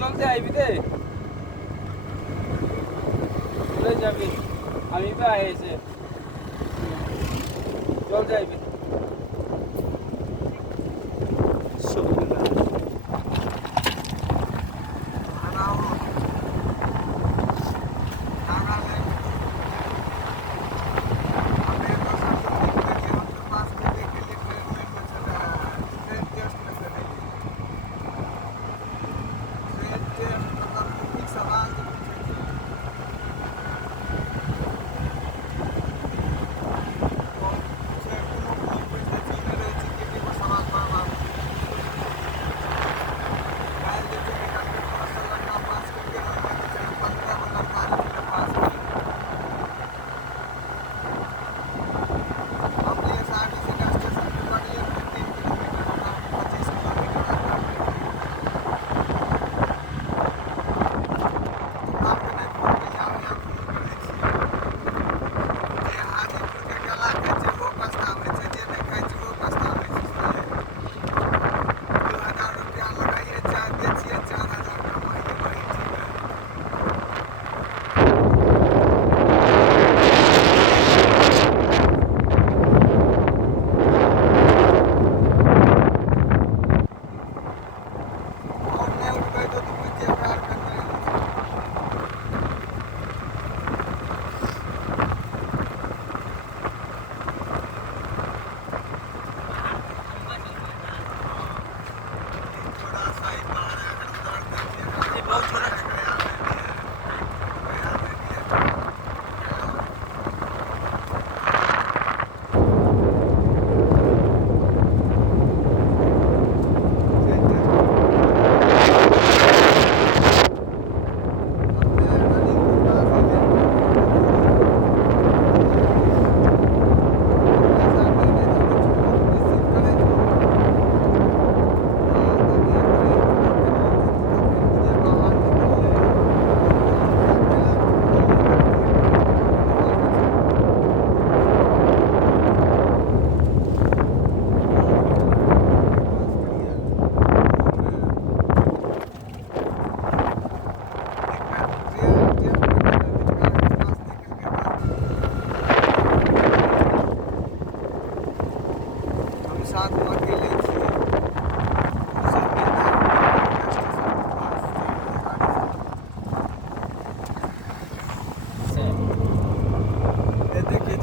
চলতে আইবি দে চলে যাবি আমি তো আইছে চল যাইবি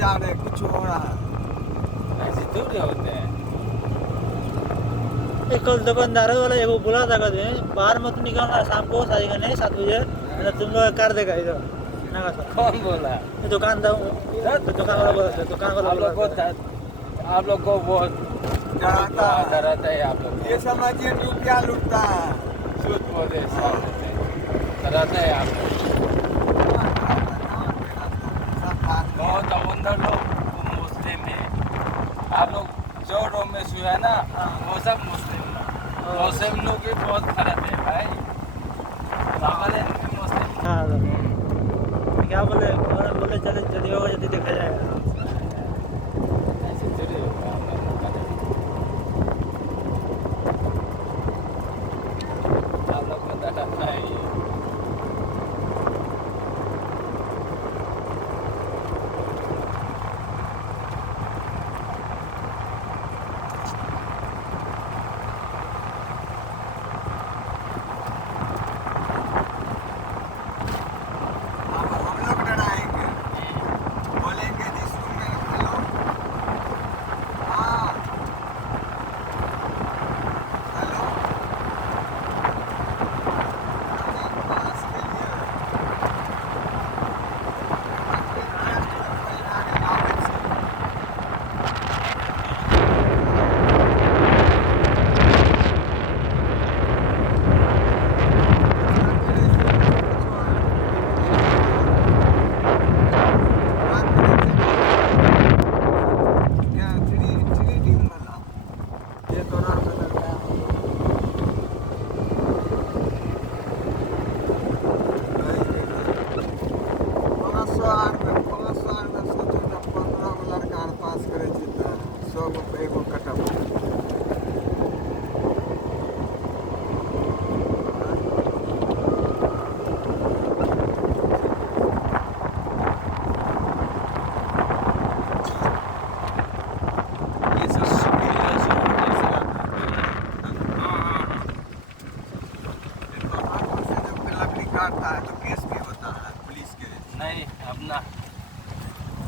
जा रहे कुछ हो रहा है ऐसे थोड़ी होते हैं एक कल दुकानदार वाला एगो बोला था कहते बाहर मत निकलना शाम को साढ़े का नहीं 7 बजे मतलब तुम लोग कर देगा इधर नगा सर कौन बोला दुकान वाला बोला था दुकान वाला आप लोग को बहुत डराता है आप लोग ये समझिए रुपया लूटता है झूठ बोले डराता है आप लोग बहुत अंदर लोग मुस्लिम है आप लोग जो रूम में सोया ना वो सब मुस्लिम लोग भी बहुत खराब है भाई नागालैंड में मुस्लिम हाँ क्या बोले चले यदि होगा यदि देखा जाएगा ऐसे थोड़ी होगा आप लोग को डराता है ये ये तो रात